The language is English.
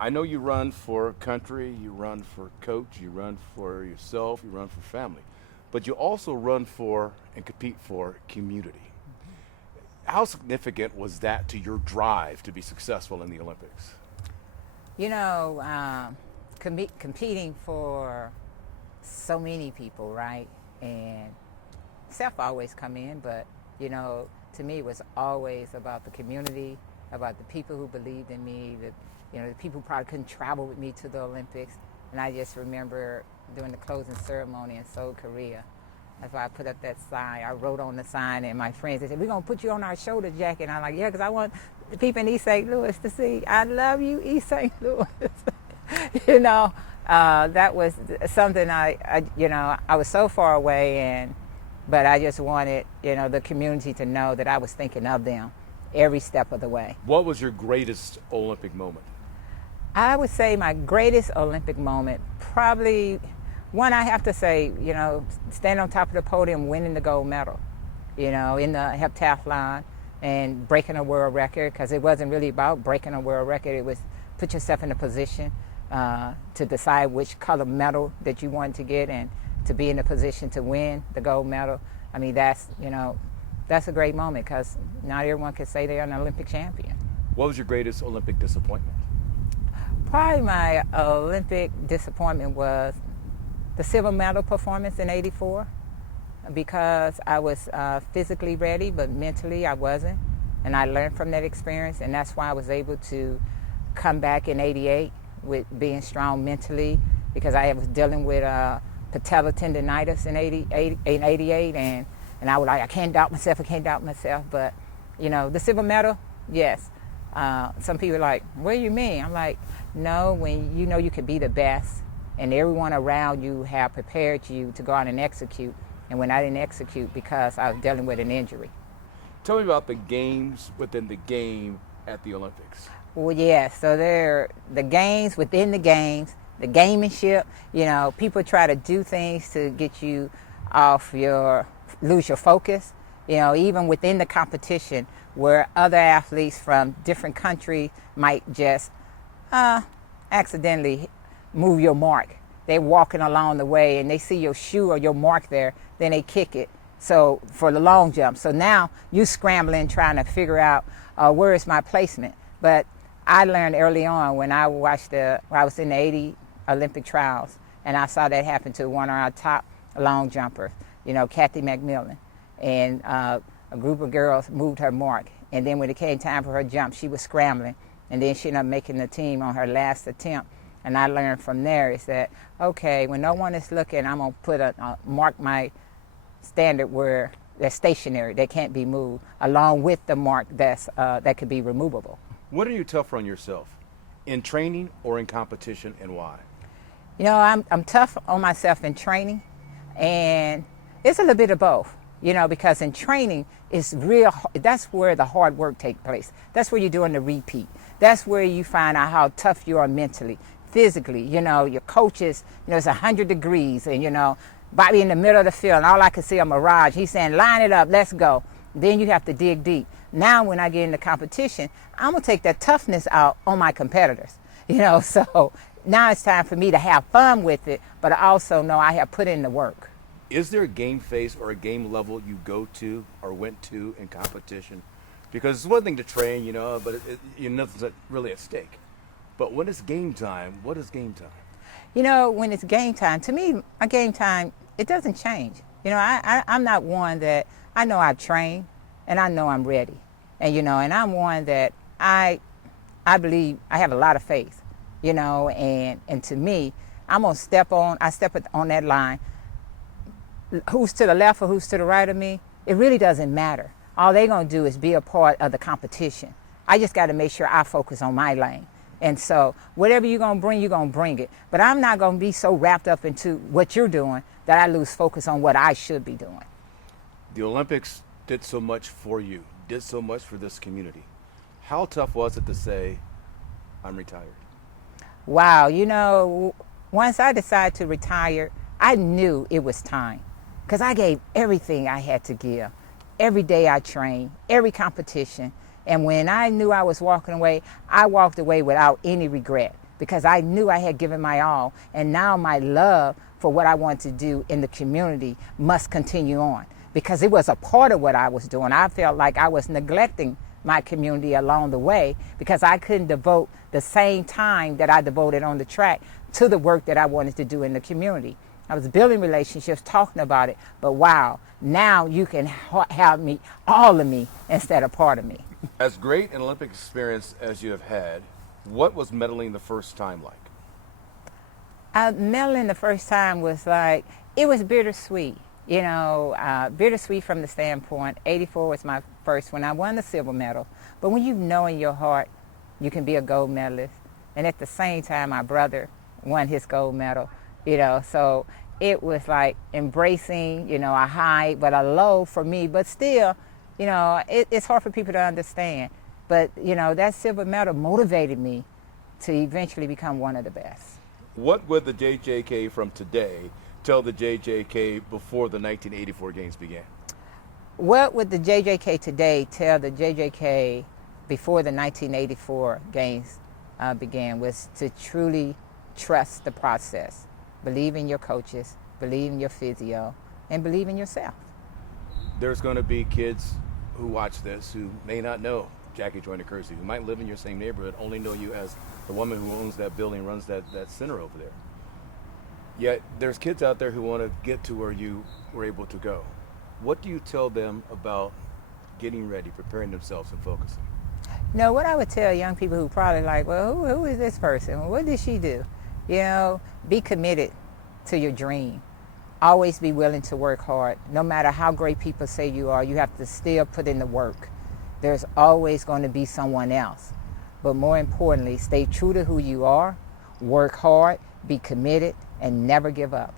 I know you run for country, you run for coach, you run for yourself, you run for family, but you also run for and compete for community. How significant was that to your drive to be successful in the Olympics? You know, competing for so many people, right? And self always come in, but to me, it was always about the community, about the people who believed in me, the people who probably couldn't travel with me to the Olympics. And I just remember during the closing ceremony in Seoul, Korea, that's why I put up that sign. I wrote on the sign, and my friends, they said, "We're going to put you on our shoulder, Jackie." And I'm like, "Yeah, because I want the people in East St. Louis to see, I love you, East St. Louis." That was something I was so far away, but I just wanted, the community to know that I was thinking of them every step of the way. What was your greatest Olympic moment? I would say my greatest Olympic moment, probably one I have to say, standing on top of the podium, winning the gold medal, in the heptathlon and breaking a world record, because it wasn't really about breaking a world record. It was put yourself in a position to decide which color medal that you wanted to get and to be in a position to win the gold medal. I mean, that's a great moment because not everyone can say they're an Olympic champion. What was your greatest Olympic disappointment? Probably my Olympic disappointment was the silver medal performance in '84 because I was physically ready, but mentally I wasn't. And I learned from that experience, and that's why I was able to come back in '88 with being strong mentally, because I was dealing with patellar tendonitis in '88, and I was like, I can't doubt myself. But, the silver medal, yes. Some people are like, what do you mean? I'm like, no, when you know you can be the best and everyone around you have prepared you to go out and execute, and when I didn't execute because I was dealing with an injury. Tell me about the games within the game at the Olympics. Well, yeah, so there are the games within the games, the gamemanship. People try to do things to get you lose your focus. Even within the competition, where other athletes from different countries might just accidentally move your mark. They're walking along the way and they see your shoe or your mark there, then they kick it. So for the long jump. So now you scrambling trying to figure out where is my placement. But I learned early on when I was in the '80 Olympic trials, and I saw that happen to one of our top long jumpers, Kathy McMillan. And a group of girls moved her mark. And then when it came time for her jump, she was scrambling. And then she ended up making the team on her last attempt. And I learned from there is that, okay, when no one is looking, I'm going to put mark my standard where they're stationary, they can't be moved, along with the mark that could be removable. When are you tougher on yourself? In training or in competition, and why? I'm tough on myself in training, and it's a little bit of both. Because in training, that's where the hard work takes place. That's where you're doing the repeat. That's where you find out how tough you are mentally, physically. Your coaches, it's 100 degrees, and, Bobby in the middle of the field, and all I could see a mirage. He's saying, line it up, let's go. Then you have to dig deep. Now when I get into competition, I'm going to take that toughness out on my competitors. So now it's time for me to have fun with it, but I also know I have put in the work. Is there a game phase or a game level you go to or went to in competition? Because it's one thing to train, but nothing's really at stake. But when it's game time, what is game time? When it's game time, to me, a game time, it doesn't change. I'm not one that, I know I've trained and I know I'm ready. And, and I'm one that I believe I have a lot of faith, and to me, I'm going to step on that line. Who's to the left or who's to the right of me, it really doesn't matter. All they're going to do is be a part of the competition. I just got to make sure I focus on my lane. And so whatever you're going to bring it. But I'm not going to be so wrapped up into what you're doing that I lose focus on what I should be doing. The Olympics did so much for you, did so much for this community. How tough was it to say, I'm retired? Wow, once I decided to retire, I knew it was time. Because I gave everything I had to give. Every day I trained, every competition. And when I knew I was walking away, I walked away without any regret. because I knew I had given my all, and now my love for what I want to do in the community must continue on, because it was a part of what I was doing. I felt like I was neglecting my community along the way because I couldn't devote the same time that I devoted on the track to the work that I wanted to do in the community. I was building relationships, talking about it, but wow, now you can have me, all of me, instead of part of me. As great an Olympic experience as you have had, what was medaling the first time like? Medaling the first time was like, it was bittersweet. You know, bittersweet from the standpoint, 84 was my first when I won the silver medal. But when you know in your heart you can be a gold medalist, and at the same time my brother won his gold medal, you know, so it was like embracing, you know, a high but a low for me, but still, you know, it's hard for people to understand. But, you know, that silver medal motivated me to eventually become one of the best. What would the JJK from today tell the JJK before the 1984 games began? What would the JJK today tell the JJK before the 1984 games began was to truly trust the process. Believe in your coaches, believe in your physio, and believe in yourself. There's going to be kids who watch this who may not know Jackie Joyner-Kersee, who might live in your same neighborhood, only know you as the woman who owns that building, runs that center over there. Yet there's kids out there who want to get to where you were able to go. What do you tell them about getting ready, preparing themselves, and focusing? No, what I would tell young people who probably like, well, who is this person? What did she do? You know, be committed to your dream. Always be willing to work hard. No matter how great people say you are, you have to still put in the work. There's always going to be someone else. But more importantly, stay true to who you are, work hard, be committed, and never give up.